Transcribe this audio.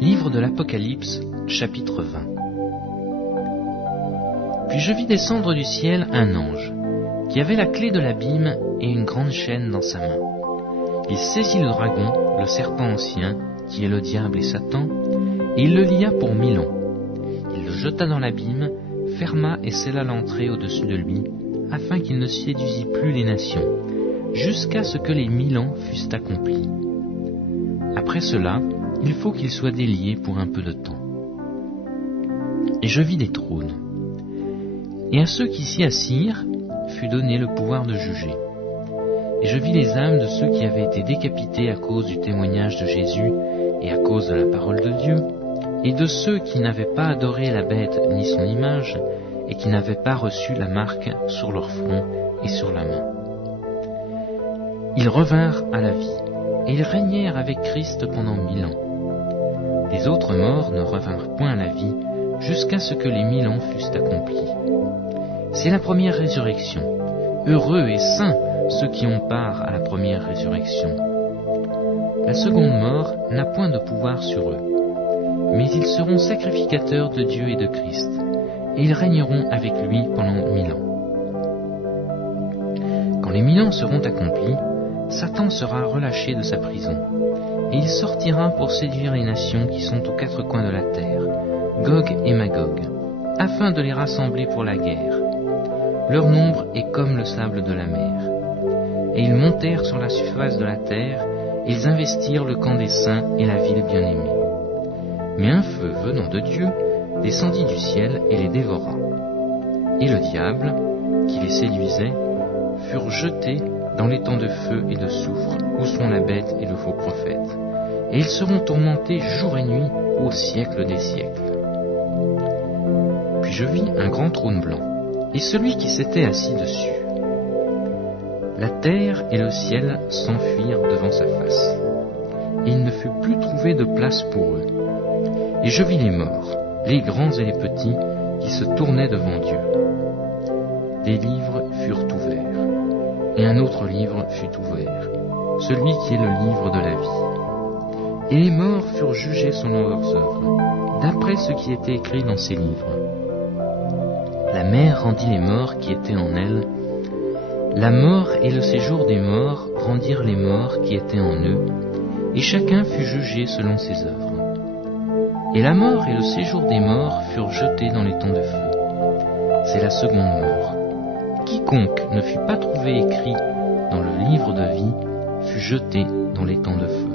Livre de l'Apocalypse, chapitre 20. Puis je vis descendre du ciel un ange, qui avait la clé de l'abîme et une grande chaîne dans sa main. Il saisit le dragon, le serpent ancien, qui est le diable et Satan, et il le lia pour 1000 ans. Il le jeta dans l'abîme, ferma et scella l'entrée au-dessus de lui, afin qu'il ne séduisît plus les nations, jusqu'à ce que les 1000 ans fussent accomplis. Après cela, il faut qu'il soit délié pour un peu de temps. Et je vis des trônes. Et à ceux qui s'y assirent fut donné le pouvoir de juger. Et je vis les âmes de ceux qui avaient été décapités à cause du témoignage de Jésus et à cause de la parole de Dieu, et de ceux qui n'avaient pas adoré la bête ni son image, et qui n'avaient pas reçu la marque sur leur front et sur la main. Ils revinrent à la vie, et ils régnèrent avec Christ pendant 1000 ans. Les autres morts ne revinrent point à la vie, jusqu'à ce que les 1000 ans fussent accomplis. C'est la première résurrection. Heureux et saints ceux qui ont part à la première résurrection. La seconde mort n'a point de pouvoir sur eux, mais ils seront sacrificateurs de Dieu et de Christ, et ils régneront avec lui pendant 1000 ans. Quand les 1000 ans seront accomplis, Satan sera relâché de sa prison, et il sortira pour séduire les nations qui sont aux 4 coins de la terre, Gog et Magog, afin de les rassembler pour la guerre. Leur nombre est comme le sable de la mer. Et ils montèrent sur la surface de la terre, et ils investirent le camp des saints et la ville bien-aimée. Mais un feu venant de Dieu descendit du ciel et les dévora. Et le diable, qui les séduisait, furent jetés dans les temps de feu et de soufre, où sont la bête et le faux prophète. Et ils seront tourmentés jour et nuit au siècle des siècles. Puis je vis un grand trône blanc, et celui qui s'était assis dessus. La terre et le ciel s'enfuirent devant sa face, et il ne fut plus trouvé de place pour eux. Et je vis les morts, les grands et les petits, qui se tournaient devant Dieu. Des livres furent ouverts, et un autre livre fut ouvert, celui qui est le livre de la vie. Et les morts furent jugés selon leurs œuvres, d'après ce qui était écrit dans ces livres. La mer rendit les morts qui étaient en elle. La mort et le séjour des morts rendirent les morts qui étaient en eux, et chacun fut jugé selon ses œuvres. Et la mort et le séjour des morts furent jetés dans les temps de feu. C'est la seconde mort. Quiconque ne fut pas trouvé écrit dans le livre de vie fut jeté dans les temps de feu.